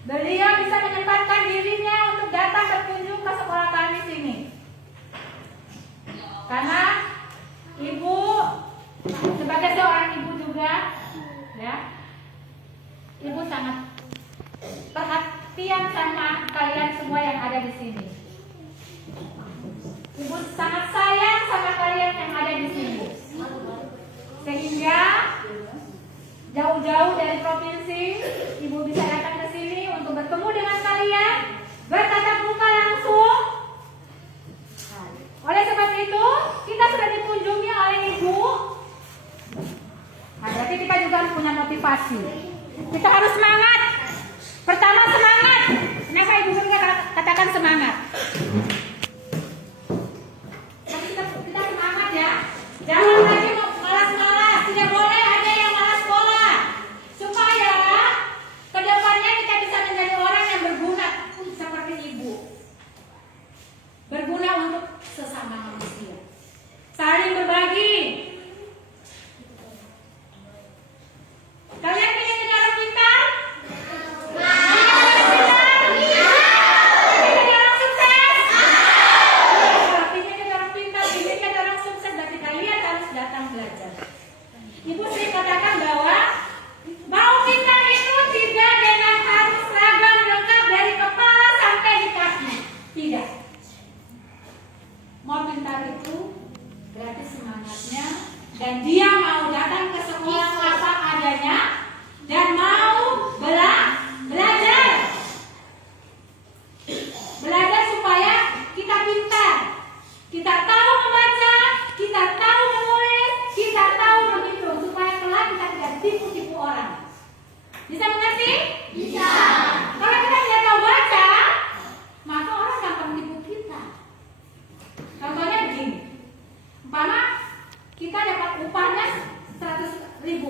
Beliau bisa menyempatkan dirinya untuk datang berkunjung ke sekolah kami sini. Karena ibu sebagai seorang ibu juga, ya, ibu sangat perhatian sama kalian semua yang ada di sini. Ibu sangat sayang sama kalian yang ada di sini. Sehingga jauh-jauh dari provinsi, ibu bisa datang ke sini untuk bertemu dengan kalian, bertatap muka langsung. Oleh sebab itu, kita sudah dikunjungi oleh ibu. Nah, berarti kita juga punya motivasi. Kita harus semangat. Pertama semangat. Kenapa ibu guru katakan semangat? Kita semangat ya. Jangan lagi malas-malas. Tidak boleh ada yang malas sekolah. Supaya kedepannya kita bisa menjadi orang yang berguna seperti ibu. Berguna untuk sesama manusia. Saling berbagi. Kalian ingin jadi orang pintar? Ibu sering katakan bahwa mau pintar itu tidak dengan harus seragam lengkap dari kepala sampai di kaki. Tidak. Mau pintar itu gratis semangatnya, dan dia mau datang ke sekolah apa adanya dan mau belajar. Belajar supaya kita pintar. Kita tahu membaca, kita tahu menulis, kita tahu menghitung, supaya kelak kita tidak tipu-tipu orang. Bisa mengerti? Bisa. Kalau kita tidak tahu baca, maka orang gampang tipu kita. Contohnya begini, umpama kita dapat upahnya 100.000.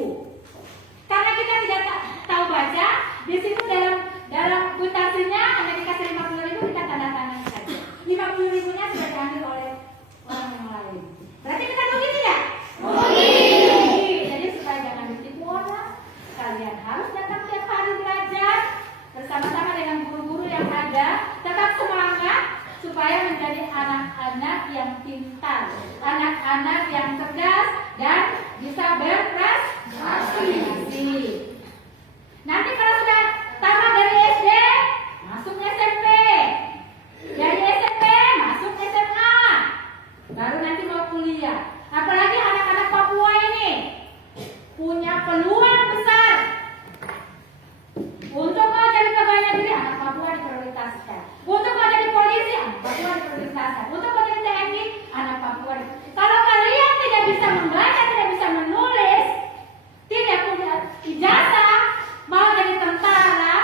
Karena kita tidak tahu baca, di situ dalam kwitansinya hanya dikasih 50.000, kita tanda tangan saja. 50.000-nya sudah diambil oleh orang yang lain. Berarti kita rugi tidak? Rugi. Jadi supaya jangan ditipu orang, kalian harus datang tiap hari belajar bersama-sama dengan guru-guru yang ada. Tetap semangat supaya menjadi anak-anak yang pintar, anak-anak yang cerdas dan bisa berprestasi. Nanti kalau sudah tamat dari SD, masuk SMP. Dari SMP masuk SMA. Baru nanti mau kuliah. Apalagi anak-anak Papua ini punya peluang besar untuk mau jadi pegawai negeri. Anak Papua diprioritaskan. Untuk mau jadi polisi, anak Papua diprioritaskan. Untuk mau jadi TNI, anak Papua. Kalau kalian tidak bisa membaca, tidak bisa menulis, tidak punya ijazah, mau jadi tentara,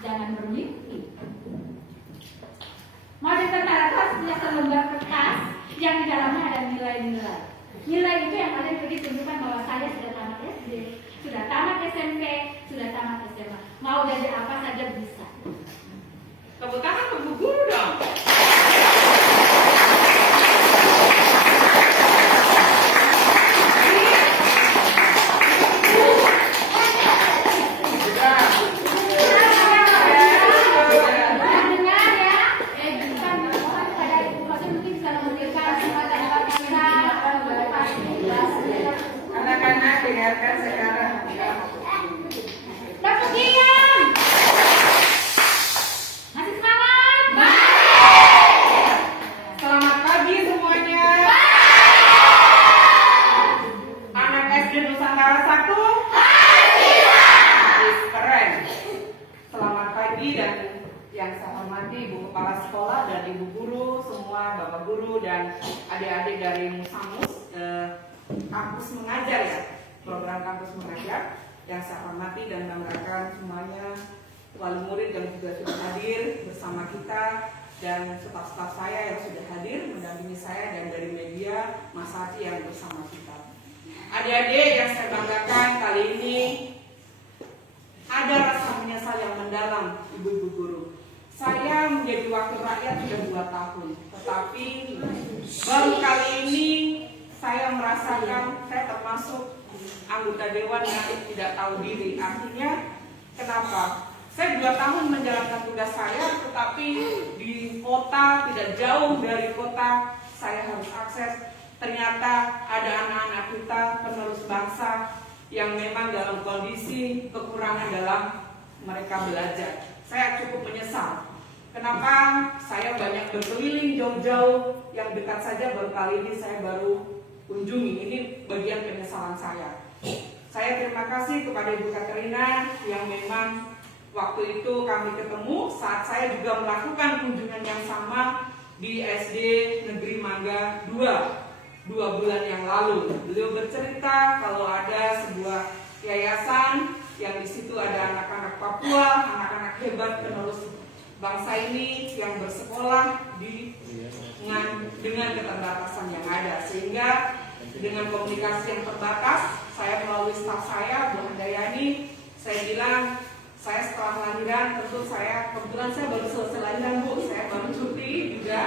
jangan bermimpi. Mau jadi tentara itu harus punya selembar kertas yang di dalamnya ada nilai-nilai. Nilai itu yang kalian pergi tunjukkan bahwa saya sudah tamat SD, sudah tamat SMP, sudah tamat SMA. Mau jadi apa saja bisa. Tepuk tangan ke Bu Guru dong. Anak-anak dengarkan sekarang. Tepuk diam. Masih semangat? Selamat pagi semuanya. Anak SD Nusantara 1. Keren. Selamat pagi dan yang saya hormati Ibu Kepala Sekolah dan Ibu Guru, semua Bapak Guru dan adik-adik dari Musamus kampus mengajar ya, program kampus mengajar yang saya hormati dan banggakan semuanya, wali murid yang juga sudah hadir bersama kita dan staf-staf saya yang sudah hadir mendampingi saya dan dari media Mas Hati yang bersama kita. Adik-adik yang saya banggakan kali ini ada rasa menyesal yang mendalam ibu-ibu guru. Saya menjadi wakil rakyat sudah 2 tahun, tetapi baru kali ini saya merasakan saya termasuk anggota dewan yang tidak tahu diri. Artinya kenapa? Saya 2 tahun menjalankan tugas saya, tetapi di kota, tidak jauh dari kota, saya harus akses. Ternyata ada anak-anak kita, penerus bangsa, yang memang dalam kondisi kekurangan dalam mereka belajar. Saya cukup menyesal. Kenapa saya banyak berkeliling jauh-jauh, yang dekat saja baru kali ini saya baru kunjungi. Ini bagian penyesalan saya. Saya terima kasih kepada Ibu Katrina yang memang waktu itu kami ketemu saat saya juga melakukan kunjungan yang sama di SD Negeri Mangga 2 bulan yang lalu. Beliau bercerita kalau ada sebuah yayasan yang di situ ada anak-anak Papua, anak-anak hebat penerus bangsa ini yang bersekolah dengan keterbatasan yang ada, sehingga dengan komunikasi yang terbatas, saya melalui staf saya, Bu Handayani, saya bilang, saya setelah lahiran, tentu saya, kebetulan saya baru selesai lahiran Bu, saya baru cuti juga,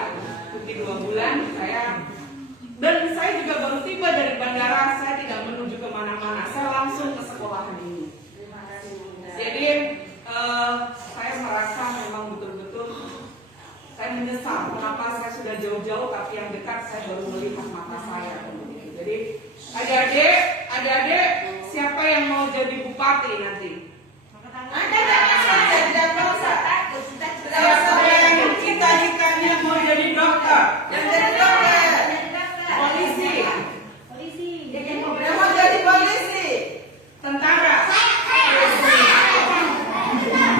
cuti 2 bulan, dan saya juga baru tiba dari bandara, saya tidak menuju kemana-mana, saya langsung ke sekolahan ini. Jadi, saya merasa memang betul-betul, saya menyesal, kenapa saya sudah jauh-jauh, tapi yang dekat saya baru melihat mata saya. Jadi, adik-adik, siapa yang mau jadi bupati nanti? Siapa yang cita-citanya mau jadi dokter? Polisi. Mau jadi polisi. Tentara.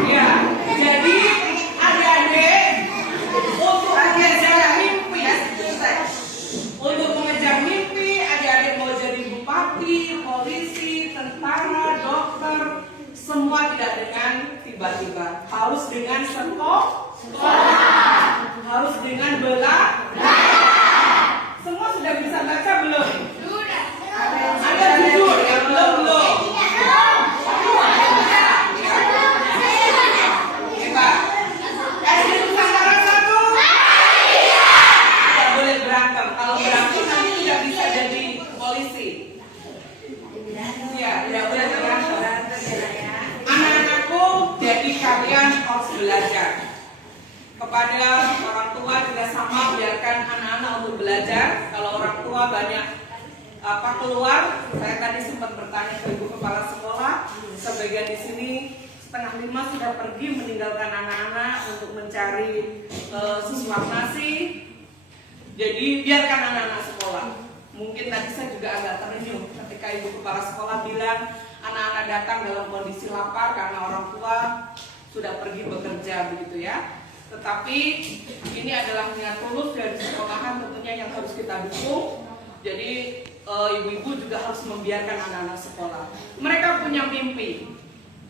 Ya, jadi adik-adik untuk mengejar mimpi, adik-adik mau jadi bupati, polisi, tentara, dokter, semua tidak dengan tiba-tiba, harus dengan sekolah, harus dengan semua sudah bisa baca belum? Ada jujur yang belum. SD Nusantara 1. Tidak boleh berantem. Kalau berantem nanti tidak bisa jadi polisi. Ya, tidak boleh berantem. Anak-anakku, jadi kalian harus belajar. Kepada orang tua juga sama, biarkan anak-anak untuk belajar. Kalau orang tua banyak keluar, saya tadi sempat bertanya ke Ibu Kepala Sekolah, sebagian di sini 4:30 sudah pergi meninggalkan anak-anak untuk mencari sesuap nasi. Jadi biarkan anak-anak sekolah. Mungkin tadi saya juga agak terenyuh ketika Ibu Kepala Sekolah bilang anak-anak datang dalam kondisi lapar karena orang tua sudah pergi bekerja, begitu ya. Tetapi ini adalah niat tulus dari sekolahan tentunya yang harus kita dukung. Jadi ibu-ibu juga harus membiarkan anak-anak sekolah. Mereka punya mimpi.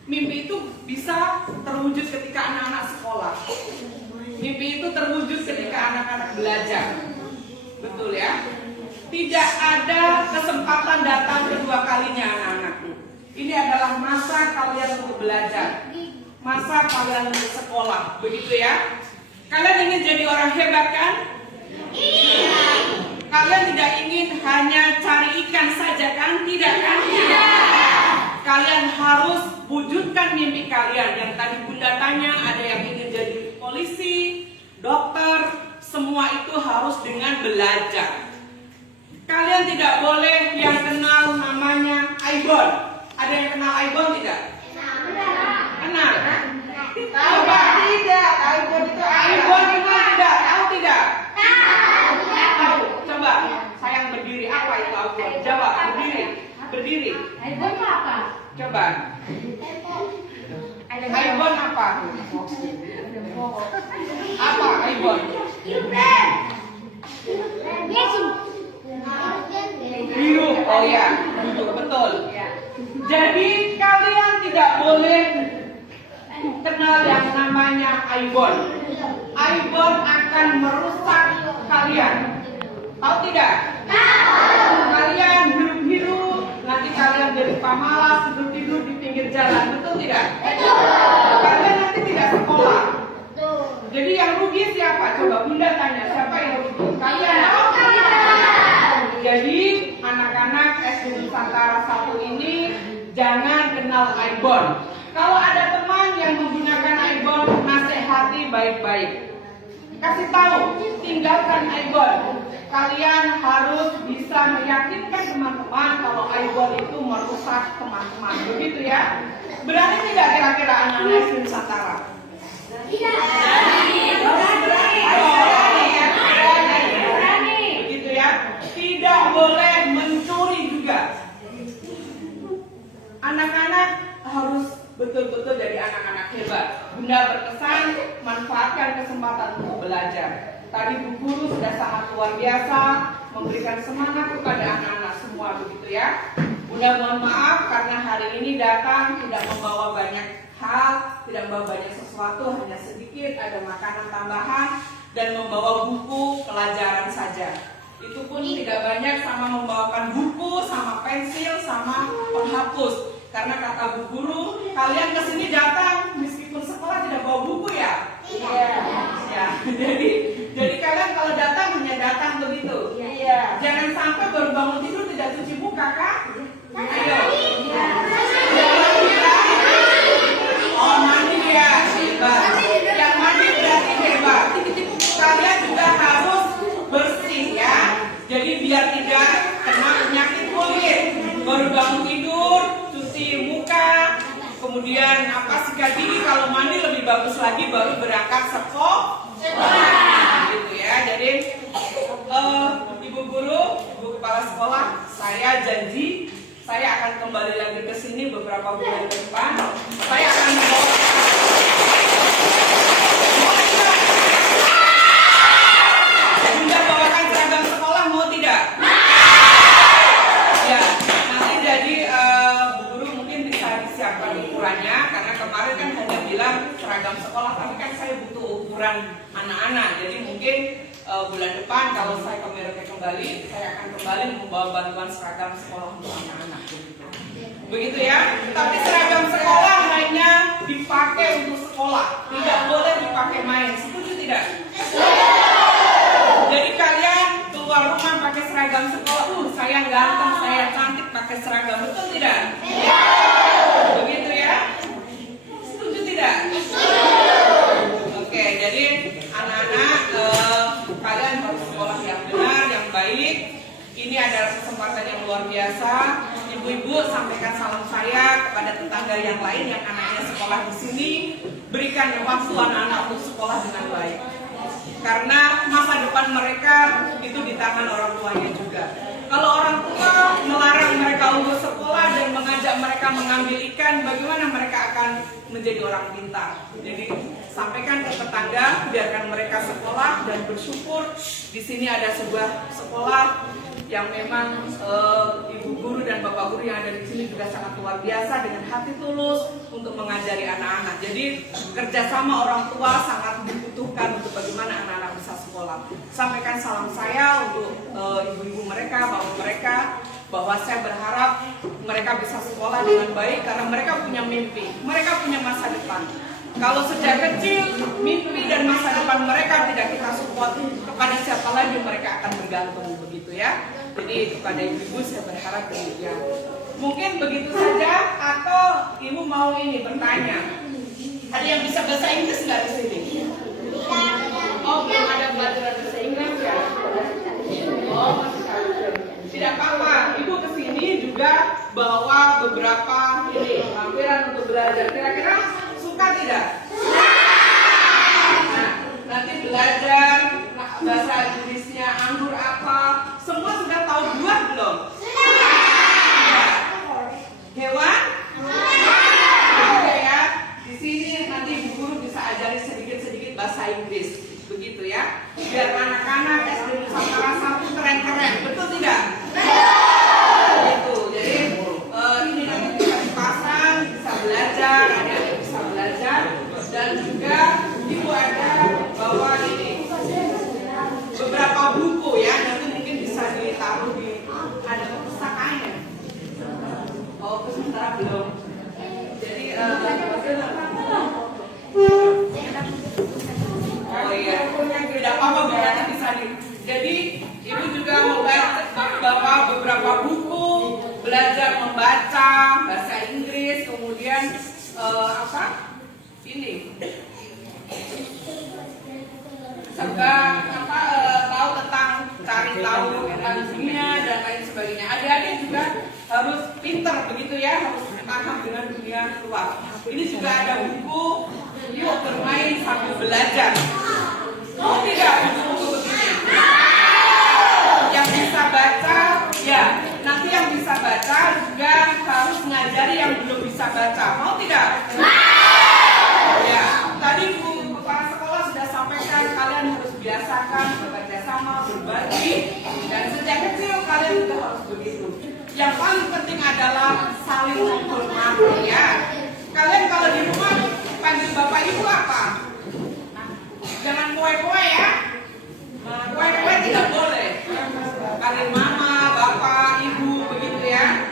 Mimpi itu bisa terwujud ketika anak-anak sekolah. Mimpi itu terwujud ketika anak-anak belajar. Betul ya? Tidak ada kesempatan datang kedua kalinya anak-anakku. Ini adalah masa kalian untuk belajar. Masa kalian untuk sekolah. Begitu ya? Kalian ingin jadi orang hebat kan? Iya. Kalian tidak ingin hanya cari ikan saja kan? Tidak kan? Tidak. Kalian harus wujudkan mimpi kalian. Yang tadi Bunda tanya, ada yang ingin jadi polisi, dokter, semua itu harus dengan belajar. Kalian tidak boleh yang kenal namanya Aibon. Ada yang kenal Aibon tidak? Kenal? Tahu tidak? Aibon itu Aibon itu tidak? Tahu tidak? Tahu. Coba, sayang berdiri. Apa itu Aibon? Jawab, berdiri. Aibon apa? Coba. Aibon apa? Apa Aibon? Biru. Oh ya, duduk betul. Jadi kalian tidak boleh kenal yang namanya Aibon. Aibon akan merusak kalian. Tahu tidak? Tahu. Kalian hirup-hirup, nanti kalian jadi pamalas, tidur-tidur di pinggir jalan. Betul tidak? Betul. Kalian nanti tidak sekolah. Betul. Jadi yang rugi siapa? Coba Bunda tanya, siapa yang rugi? Kalian tahu tidak? Jadi anak-anak SD Nusantara 1 ini jangan kenal Aibon. Kalau ada teman yang menggunakan baik-baik. Kasih tahu, tinggalkan Aibon. Kalian harus bisa meyakinkan teman-teman kalau Aibon itu merusak teman-teman. Begitu ya? Berani tidak kira-kira anak-anak SD Nusantara? Berani. Begitu ya? Tidak boleh mencuri juga. Anak-anak harus betul-betul jadi anak-anak hebat. Bunda berkesan manfaatkan kesempatan untuk belajar. Tadi Bu Guru sudah sangat luar biasa memberikan semangat kepada anak-anak semua, begitu ya. Bunda mohon maaf karena hari ini datang tidak membawa banyak hal, tidak membawa banyak sesuatu, hanya sedikit ada makanan tambahan dan membawa buku pelajaran saja. Itu pun tidak banyak, sama membawakan buku, sama pensil, sama penghapus. Karena kata Bu Guru, kalian kesini datang meskipun sekolah tidak bawa buku ya? Iya. Ya, jadi kalian kalau datang hanya datang begitu. Iya. Jangan sampai baru bangun tidur tidak cuci muka, Kak. Ayo. Oh, mandi ya, hebat. Yang mandi berarti hebat. Kalian juga harus bersih ya. Jadi biar tidak kena penyakit kulit. Baru bangun tidur, cuci muka, kemudian sikat gigi, kalau mandi lebih bagus lagi baru berangkat sekolah. Gitu ya. Jadi Ibu Guru, Ibu Kepala Sekolah, saya janji saya akan kembali lagi ke sini beberapa bulan ke depan. Saya akan membawa Bunda bawakan seragam sekolah, mau tidak? Ya, nanti jadi Bu Guru mungkin bisa disiapkan ukurannya, karena kemarin kan hanya bilang seragam sekolah, tapi kan saya butuh ukuran anak-anak. Jadi mungkin bulan depan kalau saya ke Merauke kembali, saya akan kembali membawa bantuan seragam sekolah untuk anak-anak. Begitu ya. Tapi seragam sekolah hanya dipakai untuk sekolah, tidak boleh dipakai main. Setuju tidak? Jadi kalian keluar rumah pakai seragam sekolah, saya ganteng, saya cantik pakai seragam, betul tidak? Begitu ya? Setuju tidak? Oke, jadi anak-anak kalian harus sekolah yang benar, yang baik. Ini adalah kesempatan yang luar biasa. Ibu-ibu sampaikan salam saya kepada tetangga yang lain yang anaknya sekolah di sini. Berikan waktu anak-anak untuk sekolah dengan baik. Karena masa depan mereka itu di tangan orang tuanya juga. Kalau orang tua melarang mereka untuk sekolah dan mengajak mereka mengambil ikan, bagaimana mereka akan menjadi orang pintar? Jadi sampaikan ke tetangga, biarkan mereka sekolah dan bersyukur di sini ada sebuah sekolah yang memang Ibu Guru dan Bapak Guru yang ada di sini juga sangat luar biasa dengan hati tulus untuk mengajari anak-anak. Jadi kerjasama orang tua sangat dibutuhkan untuk bagaimana anak-anak bisa sekolah. Sampaikan salam saya untuk ibu-ibu mereka, bapak mereka, bahwa saya berharap mereka bisa sekolah dengan baik karena mereka punya mimpi, mereka punya masa depan. Kalau sejak kecil mimpi dan masa depan mereka tidak kita support, kepada siapa lagi mereka akan bergantung, begitu ya. Jadi kepada ibu-ibu saya berharap demikian. Mungkin begitu saja, atau ibu mau ini bertanya. Ada yang bisa bahasa Inggris nggak di sini? Oh, belum ada belajar bahasa Inggris ya? Oh, tidak apa-apa. Ibu kesini juga bawa beberapa ini lampiran untuk belajar. Kira-kira suka tidak? Nah, nanti belajar bahasa Inggrisnya anggur apa? Semua sudah tahu buah belum? Sudah. Hewan? Oke ya. Di sini nanti Bu Guru bisa ajari sedikit-sedikit bahasa Inggris, begitu ya. Biar anak-anak SD Nusantara 1 keren-keren, betul tidak? Gitu. Jadi ini nanti bisa dipasang, bisa belajar, adik-adik bisa belajar, dan juga Ibu ada bawa ini beberapa buku ya, nanti mungkin bisa ditaruh di ada perpustakaannya. Oh, sementara belum. Jadi oh iya, tidak apa-apa, berarti bisa di. Jadi ibu juga membawa beberapa buku, belajar membaca bahasa Inggris, kemudian ini ya, harus paham dengan dunia luar. Ini juga ada buku Yuk Bermain Sambil Belajar. Mau tidak buku-buku begini? Yang bisa baca, ya nanti yang bisa baca juga harus ngajari yang belum bisa baca. Mau tidak? Ya, tadi Bu Kepala Sekolah sudah sampaikan kalian harus biasakan bekerja sama, berbagi, dan sejak kecil kalian juga harus begitu. Yang paling penting adalah saling menghormati ya. Kalian kalau di rumah panggil bapak ibu apa? Jangan kue-kue ya. Kue-kue tidak boleh. Panggil mama, bapak, ibu begitu ya.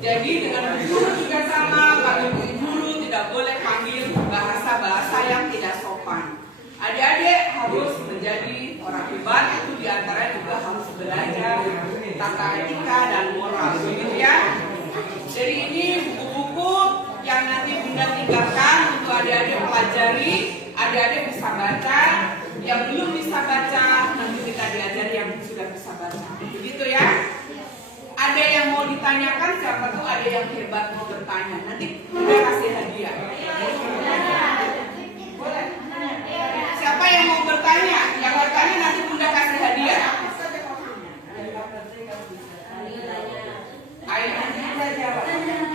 Jadi dengan guru juga sama, panggil guru tidak boleh panggil bahasa-bahasa yang tidak sopan. Adik-adik harus menjadi orang hebat, itu diantara juga harus belajar tata etika dan moral, begitu ya. Jadi ini buku-buku yang nanti Bunda tinggalkan untuk adik-adik pelajari, adik-adik bisa baca, yang belum bisa baca nanti kita diajari yang sudah bisa baca, begitu ya. Ada yang mau ditanyakan, siapa tuh ada yang hebat mau bertanya, nanti Bunda kasih hadiah. Boleh? Siapa yang mau bertanya? Yang bertanya nanti Bunda kasih hadiah. Ayo.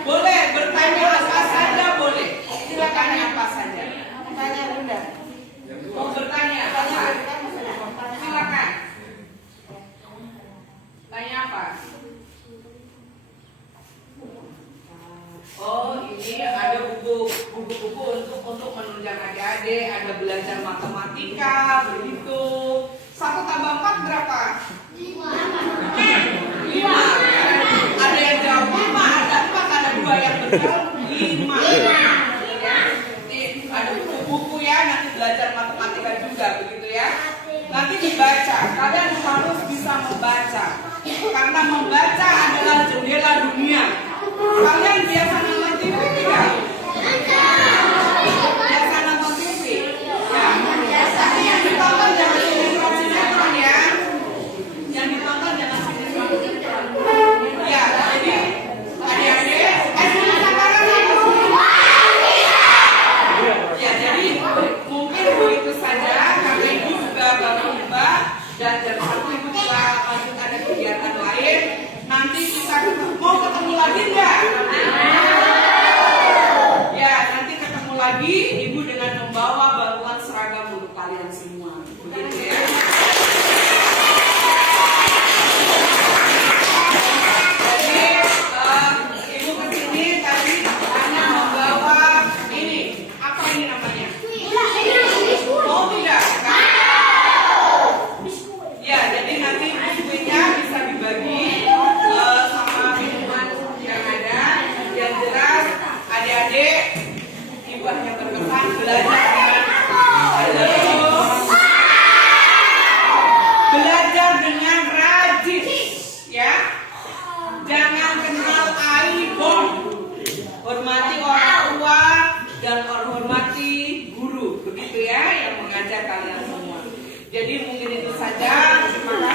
Boleh bertanya apa saja boleh. Silakan apa saja. Tanya Bunda. Mau bertanya apa? Silakan. Tanya apa? Oh, ini ada buku-buku untuk menunjang adik-adik, ada belajar matematika, begitu. 1 tambah 4 berapa? 5. Ada yang jawab 5, ada 4, ada 2 yang berjawab 5. Nih, ada buku-buku ya, nanti belajar matematika juga, begitu ya. Nanti dibaca, kalian harus bisa membaca. Karena membaca adalah jendela dunia. Kalian biasa nonton TV tidak? Biasa nonton TV? Ya. Tapi yang ditonton jangan sinetron ya. Yang ditonton jangan sinetron. Ya, jadi adik-adik, ya jadi mungkin begitu saja. Karena ibu juga baru tiba dan jam 1 ibu juga lanjut ada kegiatan lain. Nanti kita mau ketemu lagi enggak? Ya, nanti ketemu lagi ibu dengan membawa bantuan seragam untuk kalian semua. Begitu ya. Jadi ibu kesini tadi hanya membawa ini. Apa ini namanya? Oh tidak? Ya, jadi nanti biskuitnya bisa dibagi sama minuman yang ada. Yang jelas adik-adik, ibu hanya berpesan belajar dengan rajin, ya. Jangan kenal aibon. Hormati orang tua dan hormati guru, begitu ya yang mengajar kalian semua. Jadi mungkin itu saja. Terima kasih.